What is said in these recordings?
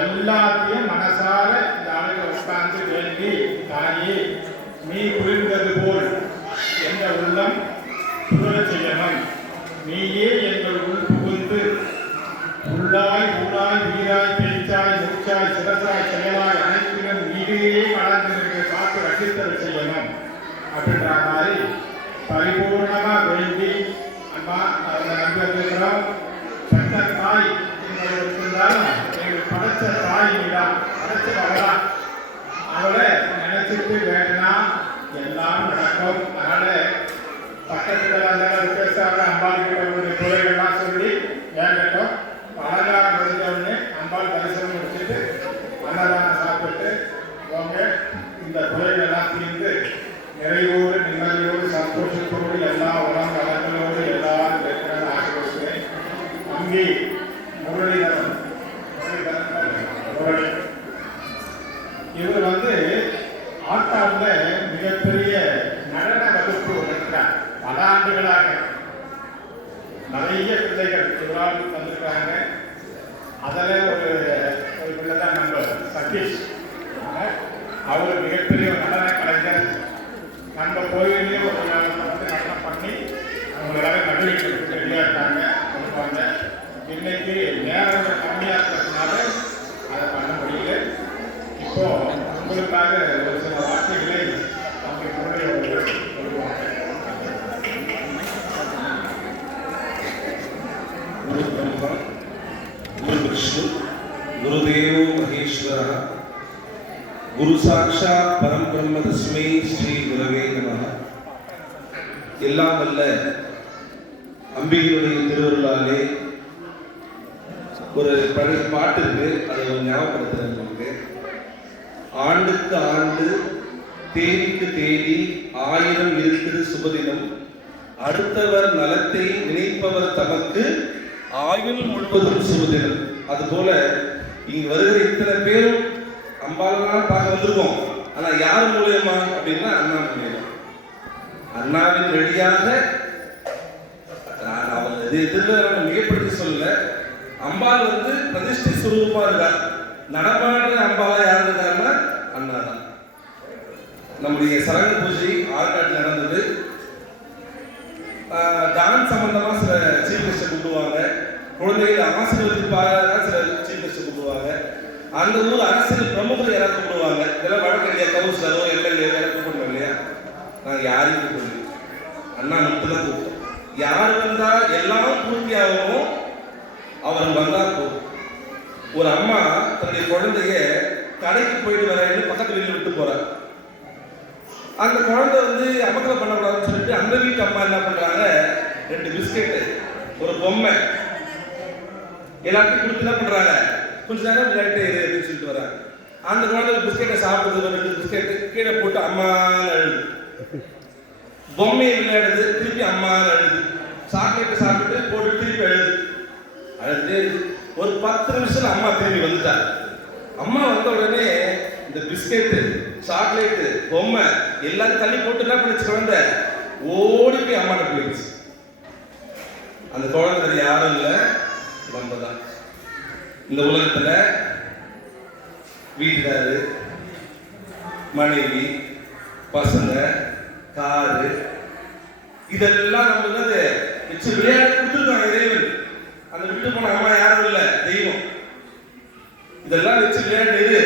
எல்லாத்தையும் மனசார இந்த ஆளுங்க உட்கார்ந்து வேண்டி, தாயே நீ புரிந்தது போல் என்ற உள்ளம் புகழ செய்யணும், நீயே எங்கள் உள் புகுந்து உள்ளாய் ஊழாய் வீராய் பேச்சாய் மூச்சாய் சிறசாய் செயலாய் அனைத்திலும் நீயே கலந்து காத்து ரசித்தல் செய்யணும் அப்படின்ற மாதிரி பரிபூர்ணமா வேண்டி, அம்மா அவங்க நம்பி வந்திருக்கிறோம். பெற்ற தாய் இருந்தாலும் எங்களுக்கு படைச்ச தாய் தான், படைச்ச அவளா, அவளை நினைச்சிட்டு வேணும்னா எல்லாம் நடக்கும். அதனால பக்கத்துல அந்த பேசாத அம்பாளுடைய குறைகள்லாம் சொல்லி வேண்டட்டும். அலங்காரம் முடிஞ்சவுடனே அம்பாள் தரிசனம் முடிச்சுட்டு அன்னதானம் சாப்பிட்டு அவங்க இந்த குறைகளெல்லாம் தீர்ந்து நிறைவோடு நிம்மதியோடு சந்தோஷத்தோடு எல்லா உலக வளங்களோடு எல்லாரும் இருக்கிறத ஆசீர்வதிக்கிறேன். அங்கே முரளிதரன் இவர் ஆட்டாவில் மிகப்பெரிய நடன வகுப்பு நடக்கிறார். பல ஆண்டுகளாக நிறைய பிள்ளைகள் இவரால் வந்திருக்காங்க. அதில் ஒரு பிள்ளை தான் நம்ம சதீஷ். அவர் மிகப்பெரிய நடன கலைஞர். நம்ம கோயிலே ஒரு நடனம் பண்ணி அவங்க எல்லாரும் நடுவிட்டு ரெடியாக இருக்காங்க. கொடுப்பாங்க. இன்னைக்கு நேரம் கம்மியாக இருக்கிறதுனால அதை பண்ண முடியல. இப்போ உங்களுக்காக ஒரு சில வார்த்தைகளை அவங்க சொல்லுவாங்க. विष्णु गुरुदेव महेश्वर गुरु साक्षात परम ब्रह्म तस्मै श्री गुरवे नमः. எல்லாம் வல்ல அம்பிகையுடைய திருவருளாலே ஒரு பழைய பாட்டு இருக்கு, அதை ஞாபகப்படுத்துறேன் உங்களுக்கு. ஆண்டுக்கு ஆண்டு தேதிக்கு தேதி 1000 இருக்குது சுபதினம், அடுத்தவர் நலத்தை நினைப்பவர் தமக்கு ஆயுள் முழுவதும் சுபதினம். அது போல இங்க வருகிற இத்தனை பேரும் அம்பாலெல்லாம் பார்க்க வந்திருக்கோம். ஆனா யார் மூலியமா அப்படின்னா அண்ணா மூலியமா. அண்ணாவின் வழியாக அவர் எதிர்த்து மிகப்படுத்தி சொல்லல. அம்பாள் பிரதிஷ்டை சுரூபமா இருக்கார். நடமாடுற அம்பாலா யார் இருக்காருன்னா அண்ணா தான். நம்முடைய சரங்க பூஜை ஆற்காட்டில் நடந்தது. டான்ஸ் சம்பந்தமா சில சீஃப் கெஸ்ட் கூப்பிடுவாங்க. குழந்தைகள் ஆசிரியர்களுக்காக சில சீஃப் கெஸ்ட் கூப்பிடுவாங்க. அந்த ஊர் அரசியல் பிரமுகர்கள் யாராவது கூப்பிடுவாங்க. இதெல்லாம் வழக்கறிஞர் கவுன்சிலரோ எம்எல்ஏ கூப்பிடுவோம் இல்லையா? நாங்கள் யாரையும் கூப்பிடுவோம், அண்ணா மட்டும் தான் கூப்பிட்டோம். யார் வந்தா எல்லாம் பூர்த்தி ஆகணும், அவர் வந்தா போதும். ஒரு அம்மா தன்னுடைய குழந்தைய கடைக்கு போயிட்டு வரேன்னு பக்கத்து வீட்டில் விட்டு போறாங்க. அந்த குழந்தை அமக்கலை பண்ணக்கூடாதுன்னு சொல்லிட்டு அந்த வீட்டு அம்மா என்ன பண்றாங்க, 2 பிஸ்கெட்டு ஒரு பொம்மை எல்லாத்தையும் கொடுத்து என்ன பண்றாங்க, கொஞ்ச நேரம் விளையாட்டு அப்படின்னு சொல்லிட்டு வராங்க. அந்த குழந்தை பிஸ்கெட்டை சாப்பிடுறது, 2 பிஸ்கெட்டு கீழே போட்டு அம்மான்னு அழுது, பொம்மையை விளையாடுது, திருப்பி அம்மான்னு அழுது, சாக்லேட்டை சாப்பிட்டு போட்டு திருப்பி அழுது ஒரு 10 நிமிஷம் அம்மா திரும்பி வந்துட்டாங்க. அம்மா வந்த உடனே இந்த பிஸ்கெட்டு சாக்லேட்டு பொம்மை எல்லாரும் தள்ளி போட்டு என்ன பண்ணிச்சு, குழந்தை ஓடி போய் அம்மாட்ட போயிடுச்சு. அந்த குழந்தை யாரும் இல்லை, நம்ம தான். இந்த உலகத்துல வீட்டுக்காரு, மனைவி, பசங்க, காரு இதெல்லாம் நம்ம வச்சு விளையாட்டு கொடுத்துருக்காங்க இறைவன். அந்த விட்டு போன அம்மா யாரும் இல்லை, தெய்வம். இதெல்லாம் வச்சு விளையாட்டு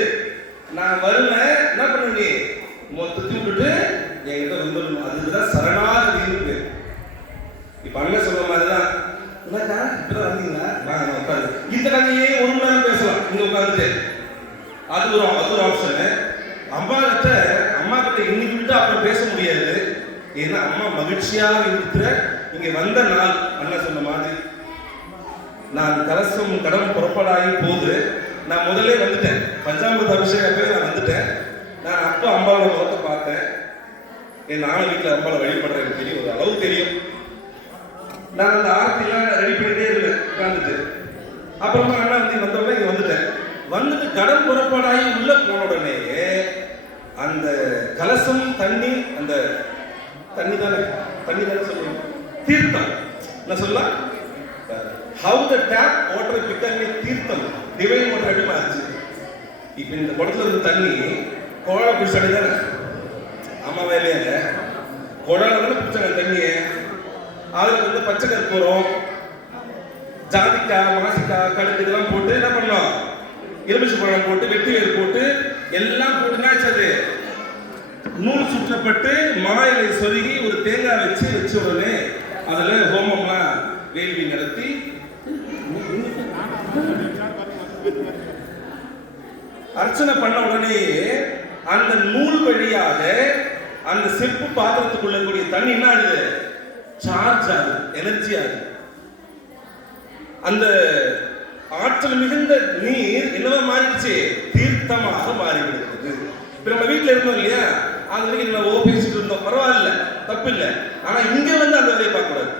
நான் வருவேன், என்ன பண்ணுவீங்க, மொத்தத்தையும் விட்டுட்டு என்கிட்ட வந்துடணும். அதுதான் சரணாகதி இருக்கு. இப்ப அண்ணன் சொல்ற மாதிரிதான், என்னக்கா இப்பதான் வந்தீங்களா, வாங்க உட்காந்து இந்த கதையே 1 மணி நேரம் பேசலாம் இங்க உட்காந்துட்டு. அது ஒரு ஆப்ஷனு. அம்மா கிட்ட இன்னைக்கு விட்டு அப்புறம் பேச முடியாது. ஏன்னா அம்மா மகிழ்ச்சியாக இருக்கிற இங்க வந்த நாள். அண்ணன் சொன்ன மாதிரி நான் கலசம் கடன் புறப்படாகி போது நான் முதல்ல வந்துட்டேன். பஞ்சாமிரத அபிஷேகம் போய் நான் வந்துட்டேன். நான் அப்போ அம்பாவோட முகத்தை பார்த்தேன். நானும் வீட்டில் அம்பாவை வழிபடுறேன், எனக்கு தெரியும், ஒரு அளவு தெரியும். நான் அந்த ஆரத்திலாம் ரெடி பண்ணிட்டே இருந்தேன் உட்காந்துட்டு. அப்புறமா அண்ணா வந்தோடனே இங்கே வந்துட்டு கடன் புறப்பாடாகி உள்ள போன உடனே அந்த கலசம் தண்ணி, அந்த தண்ணி தானே சொல்லுவோம், தீர்த்தம். நான் சொல்லலாம், how the tap water became a தீர்த்தம், டிவைன் வாட்டர் மாறிச்சு. இப்ப இந்த குடத்துல இருந்து தண்ணி குழால பிடிச்சாடி தானே அம்மா வேலையாங்க குழால தானே பிடிச்சாங்க தண்ணியை. அதுல வந்து பச்சை கற்பூரம், ஜாதிக்காய், மாசிக்காய், கடுகு இதெல்லாம் போட்டு என்ன பண்ணோம், எலுமிச்சை பழம் போட்டு, வெட்டி வேறு போட்டு எல்லாம் போட்டுனாச்சு. அது நூல் சுற்றப்பட்டு மாயிலை சொருகி ஒரு தேங்காய் வச்ச உடனே அதுல ஹோமம்லாம் வேள்வி நடத்தி அர்ச்சனை பண்ண உடனே அந்த நூல் வழியாக அந்த செப்பு பாத்திரத்துக்குள்ள கூடிய தண்ணி என்ன ஆகுது, சார்ஜ் ஆகுது, எனர்ஜி ஆகுது. அந்த ஆற்றல் மிகுந்த நீர் என்னவா மாறிடுச்சு, தீர்த்தமாக மாறிவிடுகிறது. இப்ப நம்ம வீட்டுல இருந்தோம் இல்லையா, அது வரைக்கும் நம்ம பேசிட்டு இருந்தோம், பரவாயில்ல, தப்பு இல்லை. ஆனா இங்க வந்து அந்த வேலையை பார்க்க கூடாது.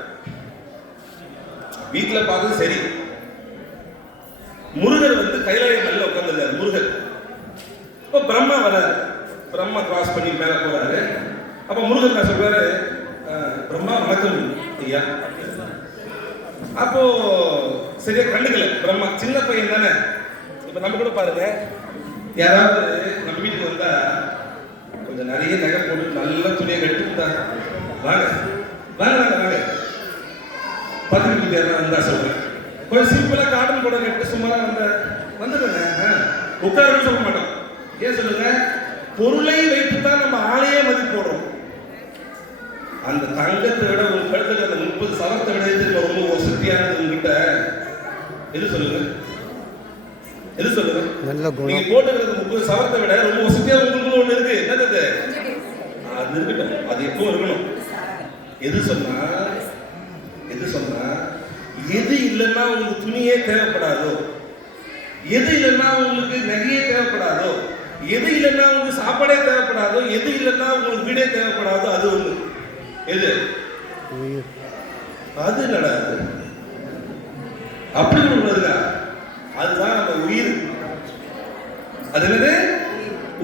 வீட்டுல பார்த்தது சரி. முருகர் வந்து கைலாய மேல உட்கார்ந்துருக்காரு. முருகர் இப்ப பிரம்மா வராரு, பிரம்மா கிராஸ் பண்ணி மேல போறாரு. அப்ப முருகர் நான் சொல்றாரு, பிரம்மா வணக்கம் ஐயா. அப்போ சரியா கண்டுக்கல பிரம்மா, சின்ன பையன் தானே. இப்ப நம்ம கூட பாருங்க, யாராவது நம்ம வீட்டுக்கு வந்தா கொஞ்சம் நிறைய நகை போட்டு நல்ல துணியை கட்டி வாங்க வாங்க வாங்க வாங்க பத்திரிக்கை பேர் வந்தா சொல்றேன். கொஞ்சம் சிம்பிளா காட்டன் கூட கட்டு சும்மா வந்துடுங்க, உட்காருன்னு சொல்ல மாட்டோம். ஏன் சொல்லுங்க, பொருளை வைத்து தான் நம்ம ஆளையே மதிப்பு போடுறோம். அந்த தங்கத்தை விட ஒரு கழுத்துல அந்த 30 சவரத்தை விட எதுக்கு ரொம்ப வசதியானது உங்ககிட்ட? எது சொல்லுங்க, எது சொல்லுங்க? நீங்க போட்டுக்கிறது 30 சவரத்தை விட ரொம்ப வசதியா உங்களுக்கு ஒண்ணு இருக்கு, என்னது அது இருக்கட்டும், அது எப்பவும் இருக்கணும். எது சொன்னா எது இல்லைன்னா உங்களுக்கு துணியே தேவைப்படாதோ, எது இல்லைன்னா உங்களுக்கு நகையே தேவைப்படாதோ, எது இல்லைன்னா உங்களுக்கு சாப்பாடே தேவைப்படாதோ, எது இல்லைன்னா உங்களுக்கு வீடே தேவைப்படாதோ, அது ஒண்ணு. எது? அது நடாது. அப்படி ஒண்ணு, அதுதான் நம்ம உயிர். அது என்னது?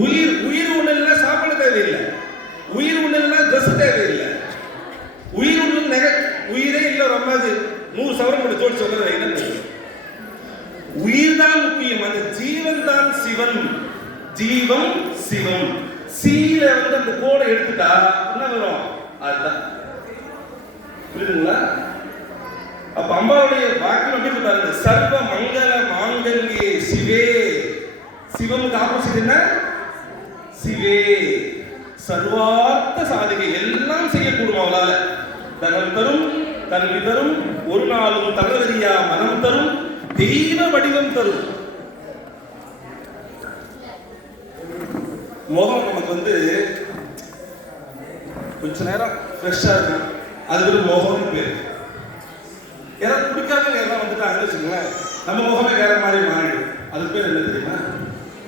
உயிர். உயிர் ஒண்ணு இல்லைன்னா சாப்பாடு தேவையில்லை, உயிர் ஒண்ணு இல்லைன்னா ட்ரெஸ் தேவையில்லை, உயிர் ஒண்ணு நகை, உயிரே இல்லை. ரொம்ப 100 சவரம் கூட தோடி சொல்றது, உயிர் தான் முக்கியம். அந்த ஜீவன் தான் சிவன், ஜீவம் சிவம். சீல வந்து அந்த கோடை எடுத்துட்டா என்ன வரும், அதுதான். புரியுதுங்களா? அப்ப அம்பாவுடைய வாக்கியம் எப்படி சொல்றாங்க, சர்வ மங்கள மாங்கல்யே சிவே. சிவமுக்கு ஆப்போசிட் என்ன, சிவே. சர்வார்த்த சாதிகை, எல்லாம் செய்யக்கூடும் அவளால. தனம் தரும், கல்வி தரும், ஒரு நாளும் தகவரியா மனம் தரும், தெய்வ வடிவம் தரும். முகம் நமக்கு வந்து கொஞ்ச நேரம் ஃப்ரெஷ்ஷா இருக்கும், அது ஒரு முகம்னு பேர். யாராவது பிடிக்காத யாராவது வந்துட்டாங்கன்னு வச்சுக்கோங்களேன், நம்ம முகமே வேற மாதிரி மாறிடும். அது பேர் என்ன தெரியுமா,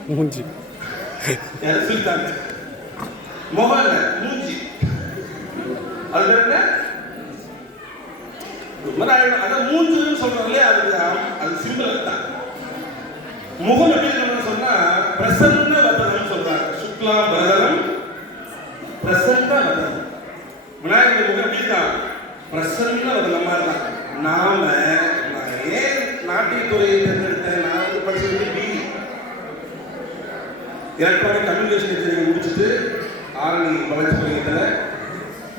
மூஞ்சி. யாரும் சொல்லிட்டாங்க, முகம் இல்ல மூஞ்சி. அது பேர் என்ன, அதான் மூஞ்சுன்னு சொல்றோம் இல்லையா, அது சிம்பிள் தான். முகம் எப்படி இருக்கணும்னு சொன்னா பிரசன்ன வதனம் சொல்றாங்க. சுக்லா வதனம் பிரசன்ன வதனம். விநாயகர் முகம் எப்படி தான், பிரசன்ன வதனம் மாதிரி தான். நான் ஏன் நாட்டியத்துறையை தேர்ந்தெடுத்தேன், நான் வந்து படிச்சது பிஇ எலக்ட்ரானிக் கம்யூனிகேஷன் இன்ஜினியரிங் முடிச்சுட்டு ஆரணி வளர்ச்சி பள்ளியில்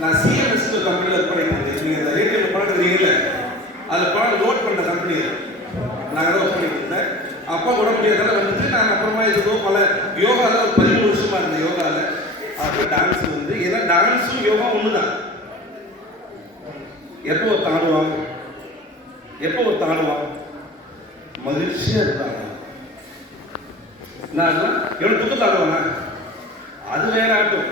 நான் சிஎம்எஸ் கம்பெனியில் ஒர்க் பண்ணிட்டு இருந்தேன். நீங்கள் இந்த ஏடிஎம் பணம் எடுக்கிறீங்கல்ல, அதில் பணம் லோட் பண்ண கம்பெனி நாங்கள் தான் ஒர்க் பண்ணிட்டு இருந்தேன். அப்பா கூட முடியாதால வந்துட்டு நான் அப்புறமா இதுக்கோ பல யோகாவில் ஒரு 13 வருஷமா இருந்தேன். யோகாவில் அப்புறம் டான்ஸ் வந்து, ஏன்னா டான்ஸும் யோகா ஒன்று தான். எப்போ ஒரு தாண்டுவாங்க, எப்போ ஒரு தாண்டுவாங்க, மகிழ்ச்சியா இருக்காங்க. நான் எவ்வளவு துக்கம் தாண்டுவாங்க, அது வேற ஆட்டம்.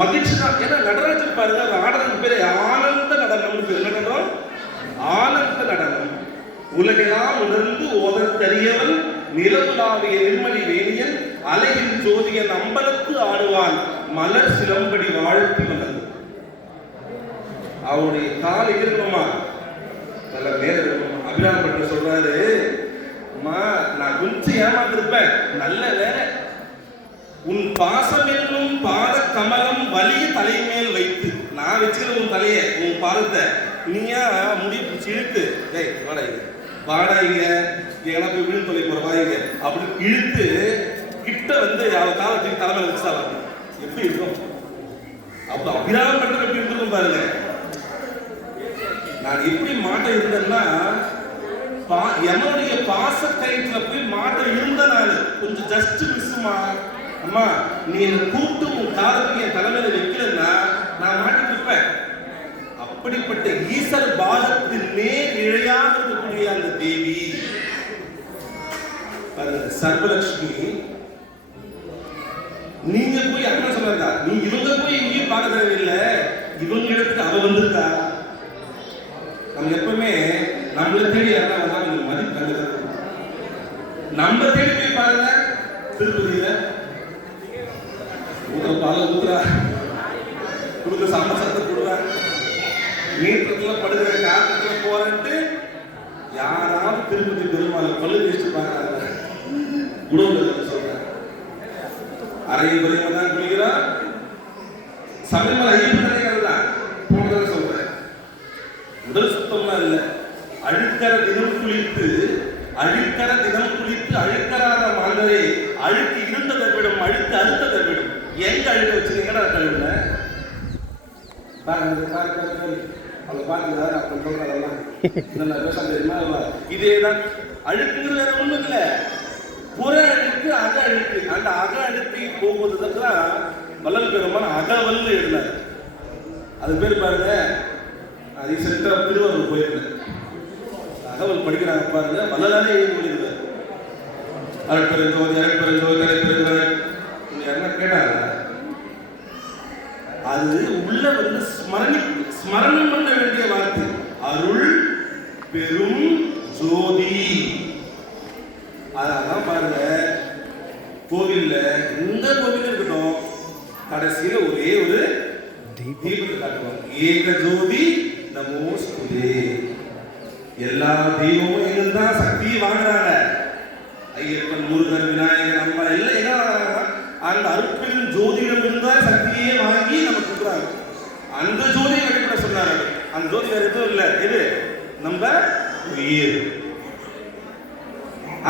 மகிழ்ச்சி தான். ஏன்னா நடராஜர் பாருங்க, அது ஆடுறதுக்கு பேரு ஆனந்த நடனம். நடனம் ஆனந்த நடனம். உலகெல்லாம் உணர்ந்து ஓதற்கரியவன், நிலவுலாவிய நிர்மலி வேணியன், அலையின் ஜோதியன் அம்பலத்து ஆடுவான், மலர் சிலம்படி வாழ்த்தி வந்தது. அவருடைய கால் இருக்கணுமா, நல்ல நேரம் இருக்கணுமா. அபிராம பட்டர் சொல்றாரு, அம்மா நான் கொஞ்சம் ஏமாத்திருப்பேன், நல்ல வேலை உன் பாசம் என்னும் பாத கமலம் வலிய தலைமேல் வைத்து. நான் வச்சுக்கிற உன் தலைய, உன் பாதத்தை நீயா முடி பிடிச்சி இழுத்து, வாடாங்க எங்கன்னா போய் விழுந்து தொலை போற வாங்க அப்படின்னு இழுத்து கிட்ட வந்து அவ காலத்துக்கு தலைமையில வச்சுட்டாங்க. எப்படி இருக்கும்? அப்ப அபிராமம் பண்றது எப்படி இருக்கும் பாருங்க. நான் எப்படி மாட்டம் இருந்தேன்னா எமனுடைய பாச கயிற்றுல போய் மாட்டம் இருந்த நான் கொஞ்சம் ஜஸ்ட் மிஸ்மா அம்மா நீ என்ன கூப்பிட்டு உன் காலத்துக்கு என் தலைமையில வைக்கலன்னா நான் மாட்டிட்டு இருப்பேன். அப்படிப்பட்ட ஈசர் பாகத்தின் மேல் இழையாக இருக்கக்கூடிய அந்த தேவி சர்வலட்சுமி. நீங்க போய் என்ன சொல்றா, நீ இவங்க போய் எங்கேயும் பார்க்க தேவையில்லை, இவங்க இடத்துக்கு அவ வந்திருக்கா. நம்ம எப்பவுமே நம்மள தேடி யாரா வந்தா மதிப்பு நம்ம தேடி போய் பாருங்க. திருப்பதியில பால ஊத்துறா கொடுத்த சமசத்தை கொடுறா, நீட்டத்துல படுகிற காலத்துல போறேன்ட்டு யாராவது திருப்பதி பெருமாளை பல்லு வச்சுட்டு பாக்குறாங்க. குடும்பத்தில் சொல்றேன் அறையை குறையமா தான் குளிக்கிறா. சமையல் ஐயப்பன் தான் போனதான் சொல்றேன். உடல் சுத்தம்லாம் இல்லை. அழுக்கற தினம் குளித்து அழுக்கறாத மாந்தரை அழுக்கு இருந்ததை விடும் அழுக்கு அறுத்ததை விடும். எங்க அழுக்க வச்சுருக்கீங்கன்னா கழுவுல அவங்க பாருங்க அப்ப சொல்றதெல்லாம் நல்லா பேச தெரியுமா? இதேதான் அழுக்குங்கிறது வேற ஒண்ணும் இல்லை. புற அழுக்கு அக அழுக்கு. அந்த அக அழுக்கு போகும்போதுதான் வள்ளல் பெருமான் அகவல்னு எழுதினார். அது பேர் பாருங்க. ரீசெண்டா திருவாரூர் போயிருந்தேன். அகவல் படிக்கிறாங்க பாருங்க. வள்ளலாரே எழுதி முடிக்கிறார். அருட்பெருஞ்சோதி அருட்பெருஞ்சோதி தலைப்பெருஞ்சோதி என்ன கேட்டாங்க. அது உள்ள வந்து ஸ்மரணம் பண்ண வேண்டிய வார்த்தை. அருள் பெரும் ஜோதி. அதான் பாருங்க கோவில்ல எந்த கோவில் இருக்கட்டும் கடைசியில ஒரே ஒரு தீபத்தை காட்டுவாங்க. ஏக ஜோதி நமோஸ்துதே. எல்லா தெய்வமும் எங்கதான் சக்தியை வாங்குறாங்க. ஐயப்பன், முருகன், விநாயகர், அம்மா எல்லாம் என்ன வாங்குறாங்க? அந்த அருட்பெரும் ஜோதியிடம் இருந்தா சக்தியே வாங்கி நமக்கு கொடுக்குறாங்க. அந்த ஜோதியை வழிபட சொன்னாங்க. அந்த ஜோதி வேற எதுவும் இல்லை. எது? நம்ம உயிர்.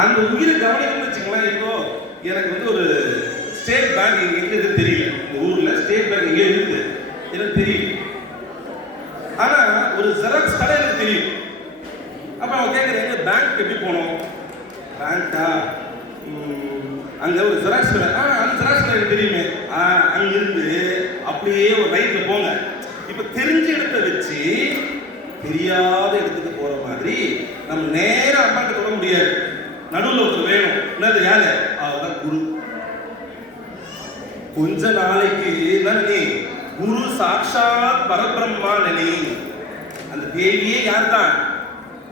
அந்த உயிரை கவனிக்கணும்னு வச்சுக்கலாம். இப்போ எனக்கு வந்து ஒரு ஸ்டேட் பேங்க் எங்க இருக்கு தெரியல. இந்த ஊர்ல ஸ்டேட் பேங்க் எங்கே இருக்குது எனக்கு தெரியும். ஆனா ஒரு ஜெராக்ஸ் கடை எனக்கு தெரியும். அப்ப அவன் கேட்குறேன் பேங்க் எப்படி போனோம்? பேங்கா அங்க ஒரு ஜெராக்ஸ் கடை. அந்த ஜெராக்ஸ் கடை எனக்கு தெரியுமே. அங்கிருந்து அப்படியே ஒரு ரைட்ல போங்க. இப்ப தெரிஞ்ச இடத்தை வச்சு தெரியாத இடத்துக்கு போற மாதிரி நம்ம நேரம் அம்மாட்ட தொட முடியாது. நடுவில் ஒருத்தர் வேணும். என்னது யாரு? அவர்தான் குரு. கொஞ்ச நாளைக்கு நீ குரு சாட்சாத் பரபிரம்மா நினை. அந்த தேவியே யார் தான்?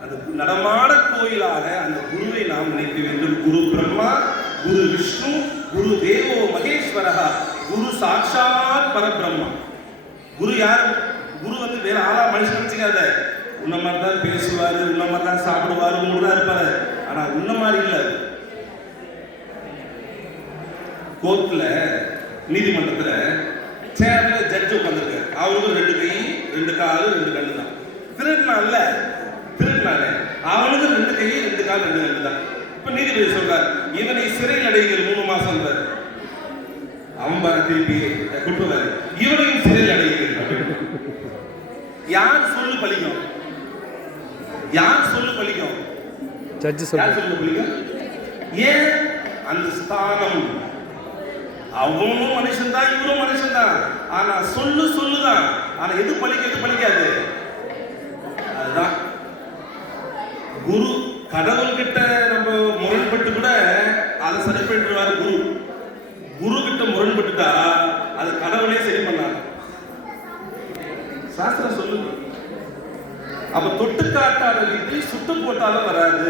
அந்த நடமாட கோயிலாக அந்த குருவை நாம் நினைக்க வேண்டும். குரு பிரம்மா, குரு விஷ்ணு, குரு தேவோ மகேஸ்வரஹா, குரு சாட்சாத் பரபிரம்மா. குரு யார்? குரு வந்து வேற ஆளா மனுஷன் நினைச்சுக்காத. உன்ன மாதிரி தான் பேசுவாரு, உன்ன மாதிரி தான் சாப்பிடுவாரு, தான் இருப்பாரு. ஆனா உன்ன மாதிரி இல்ல. கோர்ட்ல நீதிமன்றத்துல சேர்ல ஜட்ஜ் உட்கார்ந்துருக்காரு. அவனுக்கு 2 கை 2 காலு 2 கண்ணு தான். திருடினால அவனுக்கு 2 கை 2 கால் 2 கண்ணு தான். இப்ப நீதிபதி சொல்றாரு இவனை சிறையில் அடைகிற 3 மாசம். அவன் பாரு திருப்பி குட்டுவாரு இவனையும் சிறையில் அடைகிறது. யார் சொல்லு பலிக்கும்? யார் சொல்லு பலிக்கும்? ஜட்ஜ் சொல்லு பலிக்கும். ஏன்? அந்த ஸ்தானம். அவனும் மனுஷன் தான், இவரும் மனுஷன் தான். ஆனா சொல்லுதான். ஆனா எது பலிக்காது. அதுதான் குரு. கடவுள்கிட்ட நம்ம முரண்பட்டு கூட அதை சரி பண்ணிடுவாரு குரு. குரு கிட்ட முரண்பட்டுட்டா அது கடவுளே சரி பண்ணாங்க. சாஸ்திரம் சொல்லுது. அப்ப தொட்டு காட்டாத விதி சுட்டு போட்டாலும் வராது.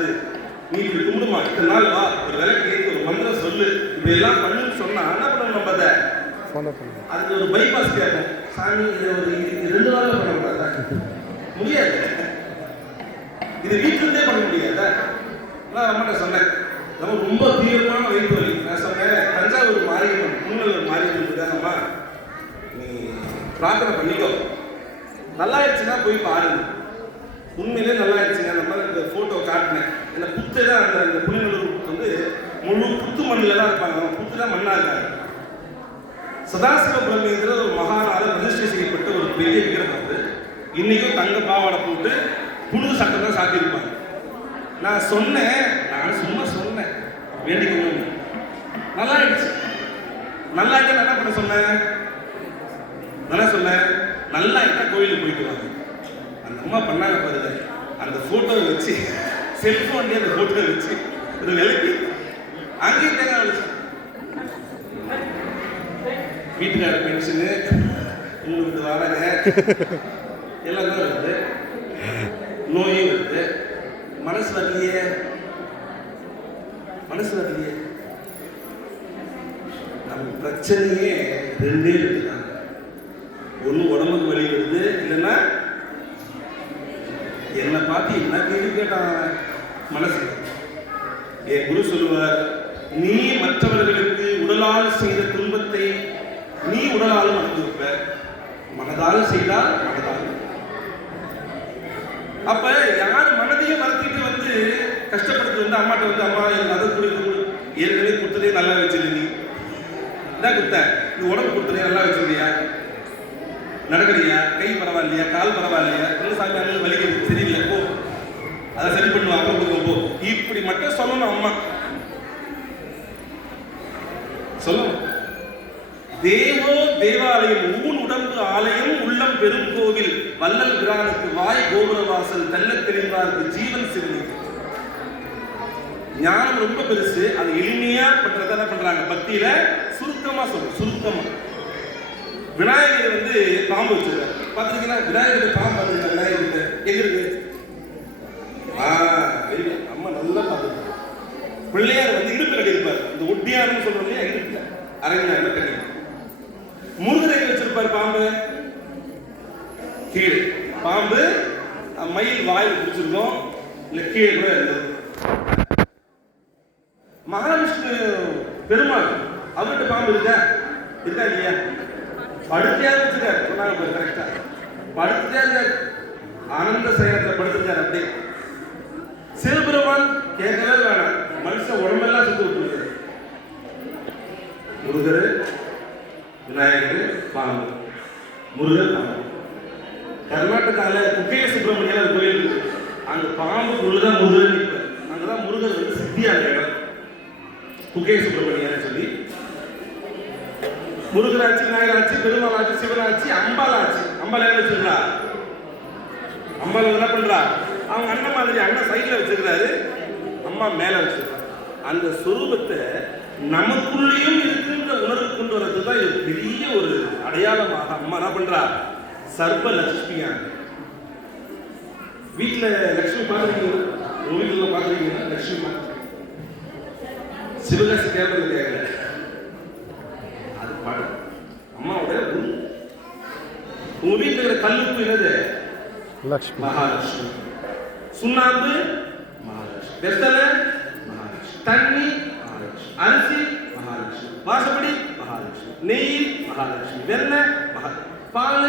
நீ இப்படி கும்பிடுமா, இத்தனை நாள் வா, ஒரு வேலை கேட்க, ஒரு மந்திரம் சொல்லு, இப்படி எல்லாம் பண்ணுன்னு சொன்னா என்ன பண்ணணும்? நம்ம அதை அதுக்கு ஒரு பைபாஸ் கேட்போம். சாமி இதை ஒரு 2 நாள்ல பண்ண கூடாது, முடியாது. இது வீட்டுல இருந்தே பண்ண முடியாது. நான் அம்மாட்ட சொன்னேன், நம்ம ரொம்ப தீவிரமான வயிற்று வலி. நான் சொன்னேன் தஞ்சாவூர் மாரியம்மன், முன்னூர் மாரியம்மன் இருக்காங்கம்மா, நீ பிரார்த்தனை பண்ணிக்கோ, நல்லா ஆயிடுச்சுன்னா போய் பாருங்க. உண்மையிலே நல்லா ஆயிடுச்சுங்க. நம்ம இந்த போட்டோ காட்டினேன். இந்த புத்து தான் அந்த புலிநல்லூர் புத்து வந்து முழு புத்து மண்ணில் தான் இருப்பாங்க. புத்து தான் மண்ணா இருக்காங்க. சதாசிவ பிரம்மேந்திர ஒரு மகானால பிரதிஷ்டை செய்யப்பட்ட ஒரு பெரிய விக்கிரகம் அது. இன்னைக்கும் தங்க பாவாடை போட்டு புழு சட்டம் தான் சாத்தியிருப்பாங்க. நான் சொன்னேன், நான் சும்மா சொன்னேன், வேண்டிக்கணும். நல்லா ஆயிடுச்சு. நல்லா ஆயிட்டா என்ன பண்ண சொன்னேன்? நல்லா சொன்னேன், நல்லா ஆயிட்டா கோயிலுக்கு போயிட்டு வாங்க. அந்த அம்மா பண்ணாங்க பாருங்க, அந்த போட்டோவை வச்சு செல்போன்லேயே அந்த போட்டோவை வச்சு அது விலைக்கு அங்கேயும் தேங்காய் வச்சு வீட்டுக்கார பென்ஷனு உங்களுக்கு வாடகை எல்லாம் தான் வருது, நோயும் வருது. மனசு வரலையே, மனசு வரலையே. நம்ம பிரச்சனையே ரெண்டே இருக்குதாங்க. ஒன்று உடம்புக்கு வலி வருது, இல்லைன்னா என்னை பார்த்து என்ன கேள்வி கேட்டான் மனசு. என் குரு சொல்லுவார், நீ மற்றவர்களுக்கு உடலால் செய்த துன்பத்தை நீ உடலாலும் அனுபவிப்ப, மனதால் செய்தால் மனதால். அப்ப யார் மனதையும் வருத்திட்டு வந்து கஷ்டப்படுத்து வந்து அம்மாட்ட வந்து அம்மா எனக்கு அதை கொடுத்து ஏற்கனவே கொடுத்ததே நல்லா வச்சிரு, நீ என்ன கொடுத்த, நீ உடம்பு கொடுத்ததே நல்லா வச்சிருக்கியா, நடக்கிறியா, கை பரவாயில்லையா, கால் பரவாயில்லையா, இன்னும் சாமி அண்ணன் வலிக்கிறது சரியில்லை, போ அதை சரி பண்ணுவாங்க போ, இப்படி மட்டும் சொல்லணும். அம்மா சொல்லணும். தேவோ தேவாலயம் ஊன் உடம்பு ஆலயம் உள்ளம் பெரும் கோவில் வள்ளல் பிரானுக்கு வாய் கோபுரவாசல் தெல்ல தெளிவாருக்கு ஜீவன் சிறுமி. ஞானம் ரொம்ப பெருசு, அது எளிமையா பண்றத என்ன பண்றாங்க பக்தியில சுருக்கமா சொல்றோம். சுருக்கமா விநாயகர் வந்து பாம்பு வச்சிருக்காரு பாத்துருக்கீங்களா? விநாயகர் பாம்பு பாத்துருக்கீங்க? விநாயகர் எங்க இருக்கு? அம்மா நல்லா பாத்துருக்காங்க. பிள்ளையார் வந்து இடுப்பு கட்டி இருப்பார், இந்த ஒட்டியாருன்னு சொல்றோம் இல்லையா, இடுப்புல அரங்கநாயகர் கட்டி. முருகரை வச்சிருப்பார் பாம்பு கீழே, பாம்பு மயில் வாயில் பிடிச்சிருக்கோம், இல்ல கீழே கூட இருந்தது. மகாவிஷ்ணு பெருமாள் அவர்கிட்ட பாம்பு இருக்கா இல்லையா? படுத்தியா வச்சிருக்காரு, சொன்னாங்க கரெக்டா, படுத்துட்டே இருக்காரு, ஆனந்த சயனத்துல படுத்திருக்காரு. அப்படியே சிவபெருமான் கேட்கவே வேணாம், மனுஷன் உடம்பெல்லாம் சுத்தி விட்டுருக்காரு. முருகர், விநாயகர், பாம்பு, முருகர் பாம்பு. கர்நாடகாவில் குக்கைய சுப்பிரமணியன் ஒரு கோயில் இருக்கு, அங்க பாம்பு உள்ளதான் முருகர் நிற்பார். அங்கதான் முருகர் வந்து சித்தியான இடம், குக்கைய சுப்பிரமணியன் சொல்லி. முருகர் ஆச்சு, விநாயகர் ஆச்சு, பெருமாள் ஆச்சு, சிவன் ஆச்சு, அம்பாள் ஆச்சு. அம்பாள் என்ன வச்சிருக்கா? அம்பாள் என்ன பண்றா? அவங்க அண்ணன் மாதிரி, அண்ணன் சைட்ல வச்சிருக்காரு, அம்மா மேல வச்சிருக்கா. அந்த சொரூபத்தை நமக்குள்ளேயும் இருக்கின்ற உணர்வு கொண்டு வரதுதான் இது பெரிய ஒரு அடையாளமாக அம்மா என்ன பண்றா? சர்வ லட்சுமியா. வீட்டுல லட்சுமி பாத்துருக்கீங்க? உங்க வீட்டுல பாத்துருக்கீங்க லட்சுமி? சிவகாசி கேரள கேட்கல, அது பாடு அம்மாவோட. உங்க வீட்டுல இருக்கிற கல்லுப்பு என்னது? லட்சுமி, மகாலட்சுமி. சுண்ணாம்பு மகாலட்சுமி, வெத்தலை மகாலட்சுமி, தண்ணி மகாலட்சுமி, அரிசி மகாலட்சுமி, வாசப்படி மகாலட்சுமி, நெய் மகாலட்சுமி, வெண்ணெய் பால்,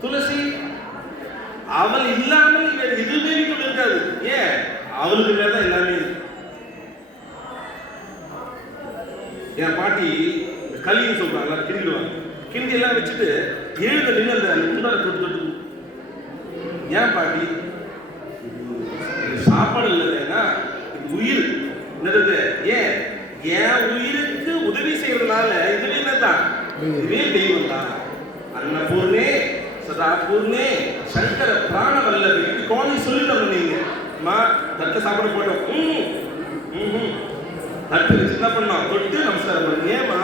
துளசி. அவள் இல்லாமல் வேற எதுவுமே வீட்டுல இருக்காது. ஏன்? அவளுக்கு மேலதான் எல்லாமே. என் பாட்டி களின்னு சொல்றாங்க, கிண்டிடுவாங்க. கிண்டி எல்லாம் வச்சுட்டு எழுத நின்று அந்த முன்னாடி தொட்டு தொட்டு. ஏன் பாட்டி? சாப்பாடு இல்லைன்னா இது உயிர் என்னது? ஏன்? என் உயிருக்கு உதவி செய்யறதுனால இதுவே என்னதான்? இதுவே தெய்வம் தான். அன்னபூர்ணே சதாபூர்ணே சங்கர பிராண வல்லவி. இது கோணி சொல்லிட்டு நீங்க அம்மா தட்டை சாப்பிட போட்டோம், தட்டு வச்சு என்ன பண்ணோம்? தொட்டு நமஸ்காரம் பண்ணு. ஏமா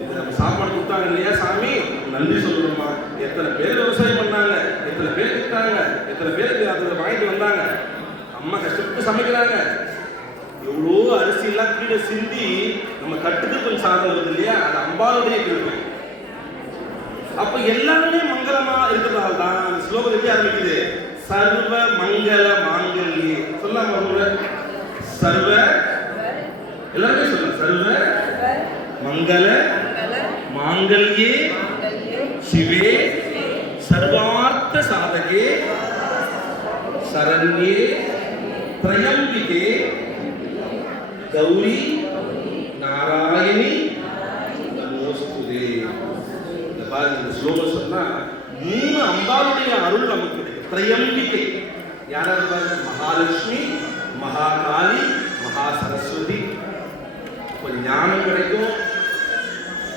இது நம்ம சாப்பாடு கொடுத்தாங்க இல்லையா சாமி, நன்றி சொல்லணுமா? எத்தனை பேர் விவசாயம் பண்ணாங்க, எத்தனை பேர் விற்றாங்க, எத்தனை பேருக்கு அதை வாங்கிட்டு வந்தாங்க. அம்மா கஷ்டப்பட்டு சமைக்கிறாங்க. எவ்வளோ அரிசி எல்லாம் கீழே சிந்தி நம்ம கட்டுக்கு கொஞ்சம் சாதம் வருது இல்லையா, அது அம்பாளுடைய கிருபை. அப்ப எல்லாருமே மங்களமா இருக்கிறதால தான் அந்த ஸ்லோகம் எப்படி ஆரம்பிக்குது? சர்வ மங்கள மாங்கல்யே. சொல்லாம சர்வ, எல்லாருமே சொல்லுங்க, சர்வ மங்கள மாங்கல்யே சிவே சர்வார்த்த சாதகே சரண்யே திரையம்பிகே கௌரி நாராயணி நமோஸ்துதே. இந்த பாருங்க, இந்த ஸ்லோகம் சொன்னா 3 அம்பாளுடைய அருள் நமக்கு கிடைக்கும். திரையம்பிகை யாரா இருப்பாங்க? மகாலட்சுமி, மகாகாளி, மகா சரஸ்வதி. கொஞ்சம் ஞானம் கிடைக்கும்.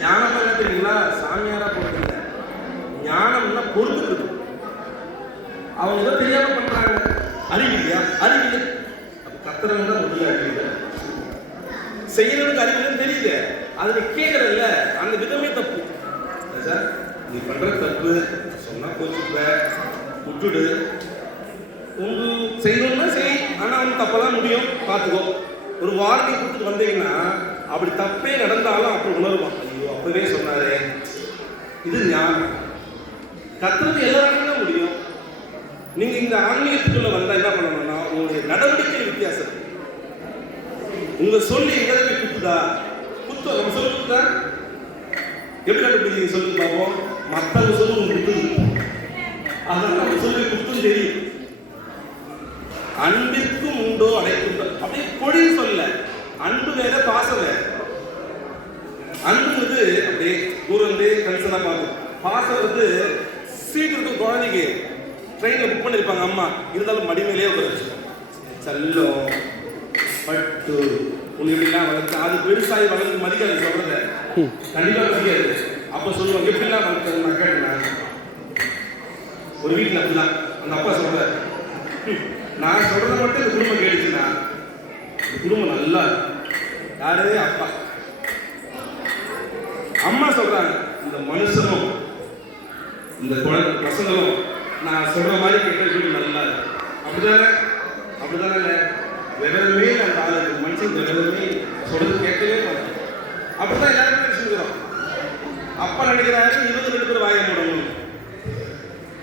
ஞானம் என்ன தெரியுங்களா? சாமியாரா போறதில்ல. ஞானம்னா பொறுத்துக்கிறது. அவங்க ஏதோ தெரியாம பண்றாங்க. அறிவில்லையா? அறிவில்லை. கத்துறவங்க தான் முடியல. அறிவில்லை செய்யறதுக்கு அறிவில்லைன்னு தெரியுது. அதுல கேட்கறதில்ல. அந்த விதமே தப்பு. சார் நீ பண்ற தப்பு சொன்னா கோச்சுப்ப, விட்டுடு. உங்க செய்யணும்னா செய். ஆனா அவங்க தப்பெல்லாம் முடியும், பார்த்துக்கோ. ஒரு வார்த்தை கொடுத்துட்டு வந்தீங்கன்னா அப்படி தப்பே நடந்தாலும் அப்படி உணர்வான். ஐயோ அப்பவே சொன்னாரே. இது ஞானம். கத்துறது எல்லாருமே தான் முடியும். நீங்க இந்த ஆன்மீகத்துக்குள்ள வந்தா என்ன பண்ணணும்னா உங்களுடைய நடவடிக்கை வித்தியாசம். உங்க சொல்லி எதாவது குத்துதா? குத்து நம்ம சொல்லி குத்துதா? எப்படி கண்டுபிடிச்சீங்க சொல்லுங்க பார்ப்போம். மற்றவங்க சொல்லி உங்களுக்கு குத்துது. அதான் நம்ம சொல்லி குத்துன்னு தெரியும். அன்பிற்கும் உண்டோ அடைக்குண்டோ அப்படியே பொடி சொல்ல. அன்பு வேற, பாசம் வேற. அன்புங்கிறது அப்படியே தூரம் வந்து கன்சனா பார்க்கும். பாசம் வந்து சீட் இருக்கும். குழந்தைக்கு ட்ரெயினில் புக் பண்ணியிருப்பாங்க அம்மா, இருந்தாலும் மடி மேலேயே உட்காந்து செல்லம் பட்டு உன்னை எப்படிலாம் வளர்த்து அது பெருசாகி வளர்ந்து மதிக்காது. சொல்றத கண்டிப்பாக மதிக்காது. அப்போ சொல்லுவாங்க எப்படிலாம் வளர்த்தது. நான் கேட்டேன் ஒரு வீட்டில் அப்படிலாம் அந்த அப்பா சொல்றாரு, நான் சொல்றத மட்டும் இந்த குடும்பம் கேட்டுச்சுன்னா இந்த குடும்பம் நல்லா. யாரு? அப்பா. அம்மா சொல்றாங்க இந்த மனுஷனும் இந்த குழந்தை பசங்களும் நான் சொல்ற மாதிரி கேட்கறது நல்லா. அப்படிதானே? அப்படிதானே? விவரமே அந்த ஆளுக்கு மனுஷன் விவரமே சொல்றது கேட்கவே மாட்டேன். அப்படிதான் எல்லாருமே நினைச்சுக்கிறோம். அப்பா நினைக்கிறாரு இவங்க 2 பேரும் வாய மூடணும்,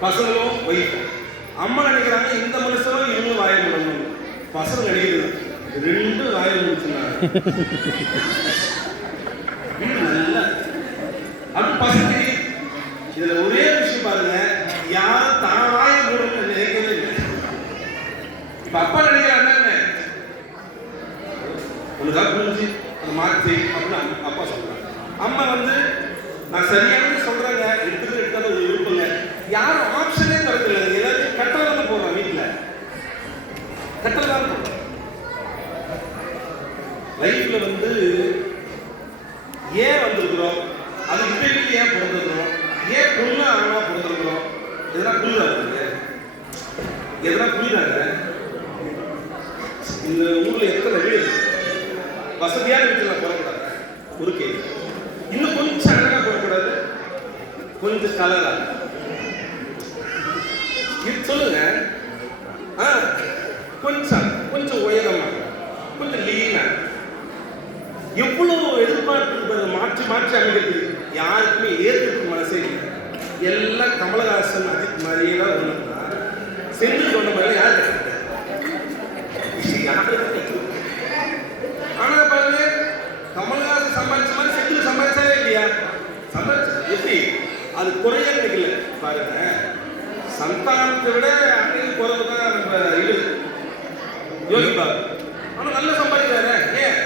பசங்களும் வைக்கும். அம்மா நினைக்கிறாங்க இந்த மனுஷனும் இவங்களும் வாய மூடணும், பசங்க நினைக்கிறது 2 வாய முடிச்சுனாங்க. நல்ல அது பசங்க. இதுல ஒரே விஷயம் பாருங்க, யாரும் தான் வாய மூடணும்னு நினைக்கவே இல்லை. இப்ப அப்பா நினைக்கிறாங்க உனக்காக புரிஞ்சு அதை மாற்றி அப்படின்னு அப்பா சொல்றாங்க. அம்மா வந்து நான் சரியானது சொல்றேங்க, எடுத்தாலும் ஒரு விருப்பங்க. யாரும் ஆப்ஷனே தரதில்லை. எல்லாத்தையும் கட்டளை தான் போடுறான். வீட்டில் கட்டளை தான் போடுறோம். லைஃப்ல வந்து ஏன் வந்திருக்கிறோம், அது இந்த வீட்டில் ஏன் பிறந்திருக்கிறோம், ஏன் பொண்ணு ஆனா பிறந்திருக்கிறோம், எதனா புரியுதாங்க? எதனா புரியுதாங்க? இந்த ஊர்ல எத்தனை வீடு வசதியான வீட்டில் போடக்கூடாது. ஒரு கேள்வி. இன்னும் கொஞ்சம் அழகா போடக்கூடாது, கொஞ்சம் கலரா சொல்லுங்க. கொஞ்சம் உயரமா, கொஞ்சம் லீனா. எவ்வளவு எதிர்பார்ப்பு மாற்றி மாற்றி அமைக்கிறது. யாருக்குமே ஏற்கனவே மனசே இல்லை. எல்லாம் கமலஹாசன் அஜித் மாதிரியே தான் ஒண்ணுன்னா செந்தில் கொண்ட மாதிரி யார் கற்றுக்கிட்ட? ஆனா பாருங்க, கமலஹாசன் சம்பாதிச்ச மாதிரி செந்தில் சம்பாதிச்சாவே இல்லையா? சம்பாதிச்ச எப்படி அது குறைய கிடைக்கல. பாருங்க, சந்தானத்தை விட அன்னைக்கு குறைவு தான் நம்ம இது யோசிப்பாரு. ஆனா நல்ல சம்பாதிக்கிறாரு. ஏன்?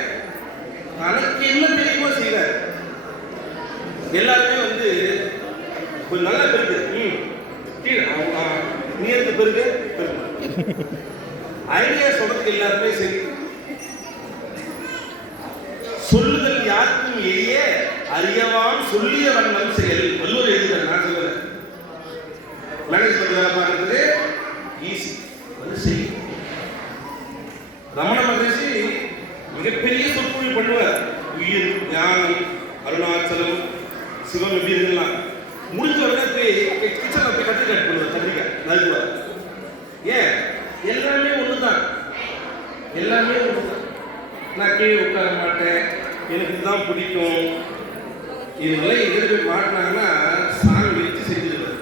தனக்கு என்ன தெரியுமோ செய்யறாரு. எல்லாருமே வந்து கொஞ்சம் நல்லா பெருக்கு நீருக்கு பெருக்கு ஐடியா சொல்றதுக்கு எல்லாருமே சரி. சொல்லுதல் யாருக்கும் எளிய அறியவான் சொல்லிய வண்ணம் செயல். வள்ளுவர் எழுதுகிறார். நான் சொல்லுவேன் மேனேஜ்மெண்ட் வேலை பார்க்கறது ஈஸி, வந்து செய்யும். ரமண மகரிஷி மிகப்பெரிய சொற்பொழிவு பண்ணுவார். உயிர், ஞானம், அருணாச்சலம், சிவம் எப்படி இருக்கலாம். முடிஞ்ச உடனே கிச்சனை போய் கத்திரிக்காய் பண்ணுவார். கத்திரிக்காய் நறுக்குவார். ஏன்? எல்லாமே ஒண்ணுதான். எல்லாமே ஒண்ணுதான். நான் கீழே உட்கார மாட்டேன், எனக்கு இதுதான் பிடிக்கும். இதெல்லாம் எதிர்த்து போய் மாட்டினாங்கன்னா சாமி வச்சு செஞ்சிருவார்.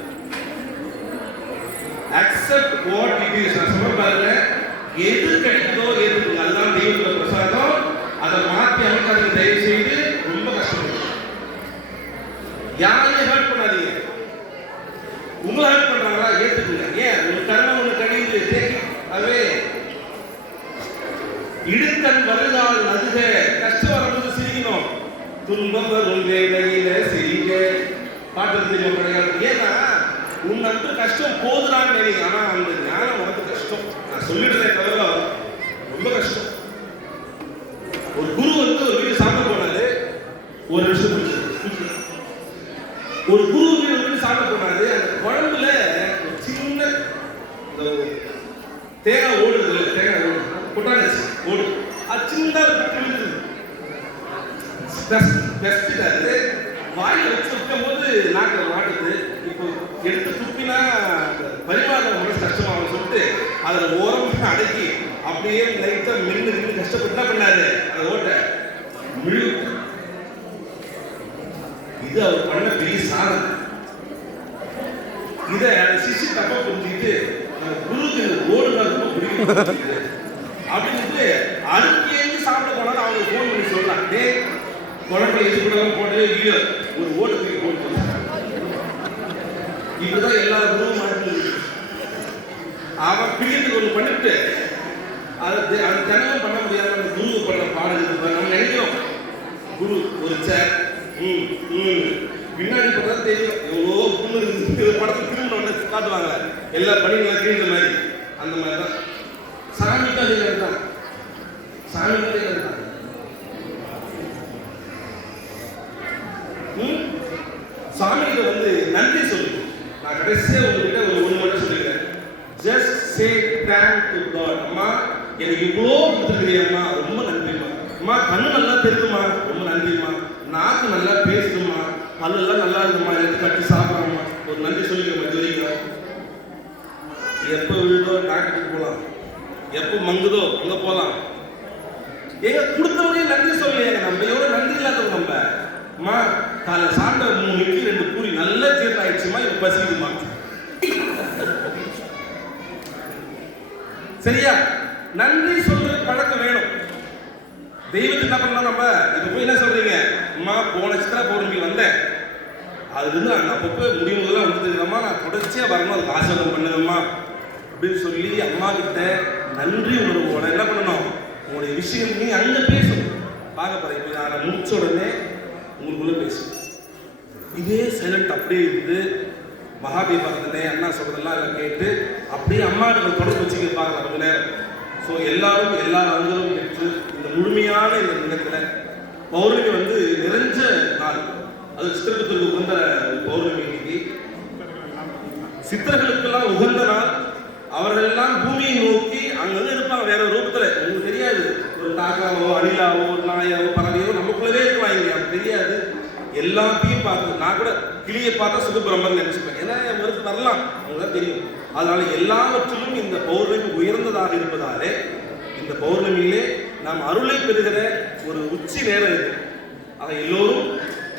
Accept what it is. நான் சொல்ல பாருங்க, எது கிடைக்குதோ எது அதுதான் தெய்வத்தோட பிரசாதம். அதை மாற்றி அமைக்காதீங்க தயவு செய்து. ரொம்ப கஷ்டப்படும். யாரையும் ஹர்ட் பண்ணாதீங்க. உங்களை ஹர்ட் பண்றாங்களா ஏத்துக்குங்க. ஏன்? உங்க கர்மம் ஒண்ணு கழிந்து அவே நெடுங்கண் வருகால் நதுக, கஷ்டம் வரும்போது சிரிக்கணும், துன்பம் வரும் வேளையில சிரிக்க. பாட்டு தெரியும் கிடையாது. ஏன்னா உன் நட்டு கஷ்டம் போதுறான்னு நினைக்க, ஆனா அந்த ஞானம் வந்து கஷ்டம். நான் சொல்லிடுறேன் தவிர ரொம்ப கஷ்டம். ஒரு குரு வந்து ஒரு வீடு சாப்பிட போனாரு, ஒரு நிமிஷம் ஒரு குரு வீடு சாப்பிட போனாரு. அந்த குழம்புல ஒரு சின்ன தேங்காய் ஓடுது, தேங்காய் ஓடு கொட்டாங்கச்சு ஓடு, அது சின்னதாக வாயில் வச்சு வைக்கும் போது நாக்கில் மாட்டுது. இப்போ எடுத்து துப்பினா பரிமாற்றம் ரொம்ப கஷ்டமாகும் சொல்லிட்டு அதில் ஓரம் அடக்கி அப்படியே லைட்டாக மென்று நின்று கஷ்டப்பட்டு என்ன பண்ணாரு, அதை ஓட்ட முழு. இது அவர் பண்ண பெரிய சாதனை. இதை அந்த சிஷி தப்பா புரிஞ்சுக்கிட்டு குருக்கு ஓடுனா ரொம்ப பிடிக்கும் அப்படின்னு அறுக்கேந்து சாப்பிட போனாலும் அவங்க ஃபோன் பண்ணி சொல்றாங்க, டே குழம்புல எது கூட போட்டு வீடியோ ஒரு ஓட்டத்துக்கு போட்டு. இப்படிதான் எல்லா குருவும் மாற்றி அவன் பிடிக்கிறதுக்கு ஒன்று பண்ணிவிட்டு அது தினமும் பண்ண முடியாத அந்த குரு பண்ண பாடம் நம்ம நினைக்கிறோம். குரு ஒரு சார் பின்னாடி பார்த்தா தெரியும் எவ்வளோ புண்ணு இருக்குது. படத்துக்கு திரும்ப காட்டுவாங்க எல்லா பணிகளும் கீழ்ந்த மாதிரி. அந்த மாதிரி தான் சாமிக்கு அது தான், சாமிக்கு தான். சாமிகிட்ட வந்து நன்றி சொல்லு. நான் கடைசியாக உங்ககிட்ட ஒரு ஒன்று மட்டும் சொல்லிக்கிறேன். Just say thank to God. அம்மா எனக்கு இவ்வளோ கொடுத்துருக்கிறீங்கம்மா, ரொம்ப நன்றிம்மா. அம்மா கண்ணு நல்லா தெரியுமா, ரொம்ப நன்றிம்மா. நாக்கு நல்லா பேசுமா, பல்லெல்லாம் நல்லா இருக்குமா, எனக்கு கட்டி சாப்பிட்றோம்மா, ஒரு நன்றி சொல்லிக்கிறோம். சொல்லிக்கிறோம். எப்போ விழுதோ டாக்டருக்கு போகலாம், எப்போ மங்குதோ அங்கே போகலாம். எங்க கொடுத்தவனே நன்றி சொல்லையே, நம்ம எவ்வளோ நன்றி இல்லாதவங்க. நம்ம அம்மா காலை சாப்பிட்ட 3 இட்லி 2 பூரி நல்லா ஜீரணம் ஆயிடுச்சுமா, இப்போ பசிக்குதுமா. சரியா? நன்றி சொல்றது பழக்கம் வேணும். தெய்வத்துக்கு என்ன பண்ணலாம் நம்ம? இப்போ போய் என்ன சொல்றீங்க, அம்மா போன சித்திரா பௌர்ணமி வந்தேன், அதுல இருந்து நான் அப்பப்போ முடியும் போதெல்லாம் வந்துருக்கேம்மா, நான் தொடர்ச்சியாக வரணும், அதுக்கு ஆசீர்வாதம் பண்ணுங்கம்மா அப்படின்னு சொல்லி அம்மா கிட்ட நன்றி உணர்வோட என்ன பண்ணணும், உங்களுடைய விஷயம் நீங்க அங்க பேசணும். பார்க்க போறேன். இப்போ நான் முடிச்ச உடனே உங்களுக்குள்ள பேசணும். இதே சைலண்ட் அப்படியே இருந்து மகாதீபத்தினே அண்ணா சொல்றதெல்லாம் எல்லாம் கேட்டு அப்படியே அம்மா கிட்ட தொடர்பு வச்சுக்க பார்க்கலாம் கொஞ்ச நேரம். ஸோ எல்லாரும் எல்லா அங்களும் பெற்று இந்த முழுமையான இந்த தினத்தில் பௌர்ணமி வந்து நிறைஞ்ச நாள். அது சித்திரத்துக்கு உகந்த பௌர்ணமி. இன்னைக்கு சித்தர்களுக்கெல்லாம் உகந்த நாள். அவர்கள் எல்லாம் பூமியை நோக்கி அங்கங்க இருப்பாங்க, வேற ரூபத்துல. உங்களுக்கு தெரியாது, ஒரு நாகாவோ அணிலாவோ ஒரு நாயாவோ பறவையோ நமக்குள்ளவே இருக்குவாங்க, அது தெரியாது. எல்லாத்தையும் பார்த்து நான் கூட கிளியை பார்த்தா சுகபிரம்மன் நினைச்சுப்பேன், ஏன்னா என் மருந்து வரலாம், அவங்களுக்கு தெரியும். அதனால எல்லாவற்றிலும் இந்த பௌர்ணமி உயர்ந்ததாக இருப்பதாலே இந்த பௌர்ணமியிலே நாம் அருளை பெறுகிற ஒரு உச்சி நேரம் இருக்கு. ஆக எல்லோரும்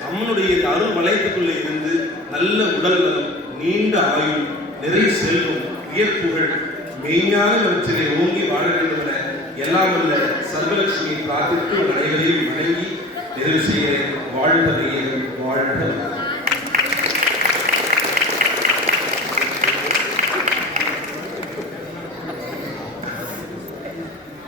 அம்மனுடைய அருள் வளையத்துக்குள்ளே இருந்து நல்ல உடல் நலம், நீண்ட ஆயுள், நிறைய செல்வம், உயர்ப்புகள், மெய்ஞான வெற்றிலை ஓங்கி வாழ வேண்டும் என எல்லாம் வல்ல சர்வலட்சுமியை பிரார்த்தித்து அனைவரையும் வணங்கி நிறைவு செய்கிறேன். வாழ்வதையே